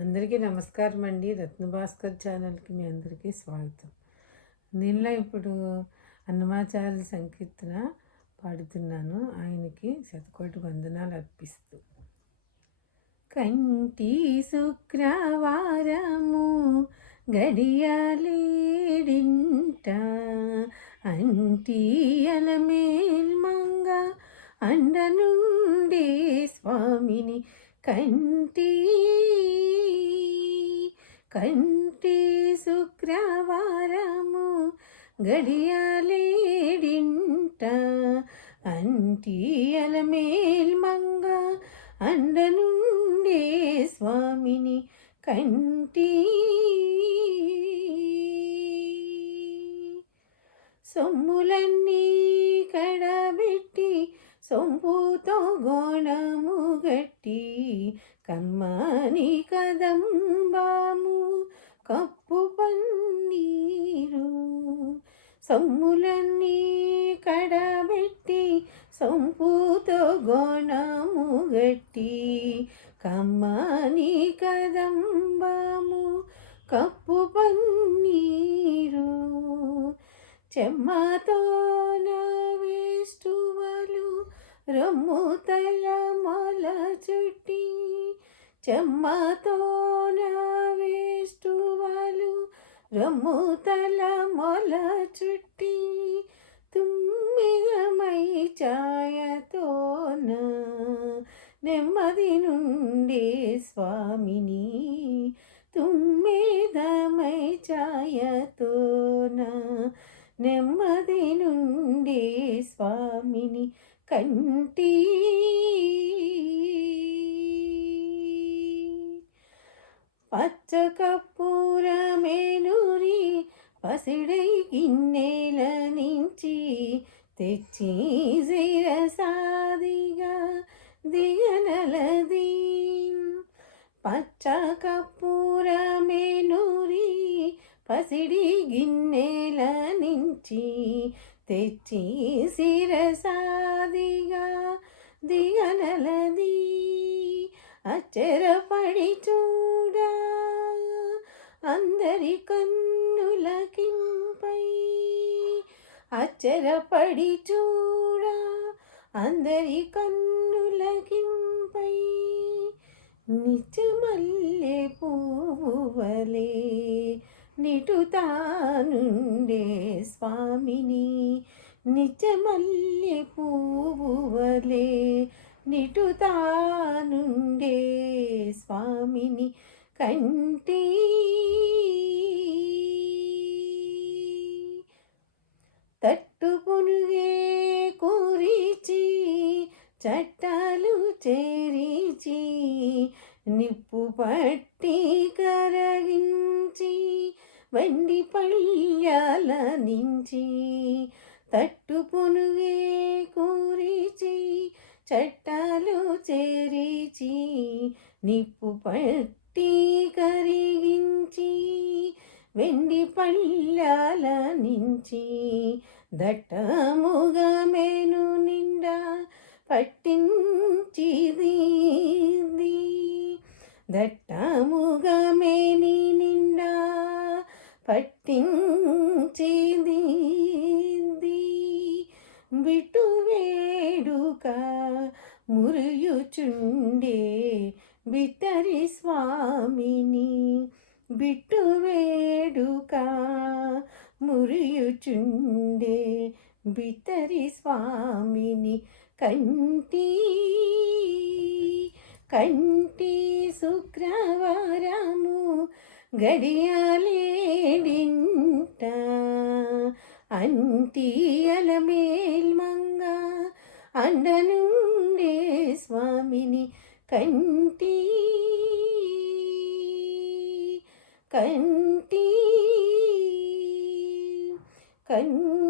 అందరికీ నమస్కారం అండి. రత్నభాస్కర్ ఛానల్కి మీ అందరికీ స్వాగతం. దీనిలో ఇప్పుడు అన్నమాచార్య సంకీర్తన పాడుతున్నాను. ఆయనకి శతకోటి వందనాలు అర్పిస్తూ. కంటి శుక్రవారము గడియాలేడింట అంటీయల మేల్మంగ అండ నుండి స్వామిని కంటి కంటి శుక్రవారము గడియాలేడింట. అంటి అలమేల్మంగ అండ స్వామిని కంటి సొమ్ములన్నీ కడబెట్టి సొంపుతో గోణము గట్టి. కమ్మని కదంబాము కప్పు పన్నీరు. చెమ్మతో వేస్తువలు రొమ్ము తల మొల చుట్టి. చెమ్మతో రమ్ముతల మొల చుట్టి తుమ్మిదమై ఛాయతోన నెమ్మది నుండే స్వామిని తుమ్మిదమై ఛాయతోన నెమ్మది నుండి స్వామిని కంటి పచ్చ కప్పూరమేనూరి పసిడై గిన్నెల నుంచి తెచ్చి సిరసాదిగా దిగనలది. పచ్చ కప్పూరమేనూరి పసిడి గిన్నెల నుంచి తెచ్చి సిరసాదిగా దిగనలది. అచ్చరపడి చూడ అందరి కన్నులకింపై అచ్చరపడి చూడ అందరి కన్నులకింపై నిత్యమల్లె పూవలే నిటుతానుండే స్వామిని. నిత్యమల్లె పూవలే నిటుతానుండే స్వామిని. కంటి చట్టాలు చేరిచి నిప్పు పట్టి కరగించి వెండి పళ్ళాల నుంచి తట్టు పొనుగే కూరిచి చట్టాలు చేరిచి నిప్పు పట్టి కరిగించి వెండి పళ్ళాల నుంచి దట్టముగా మేను నిండా పట్టించిది దట్టముగమేని నిండా పట్టించిది బిటు వేడుక మురియుచుండే బిత్తరి స్వామిని. బిట్టు వేడుక మురియుచుండే బిత్తరి స్వామిని. కంటి కంటి శుక్రవారము గడియాలేడింట. అంటి అలమేల్మంగ అండనుండే స్వామిని కంటి కంటి కంటి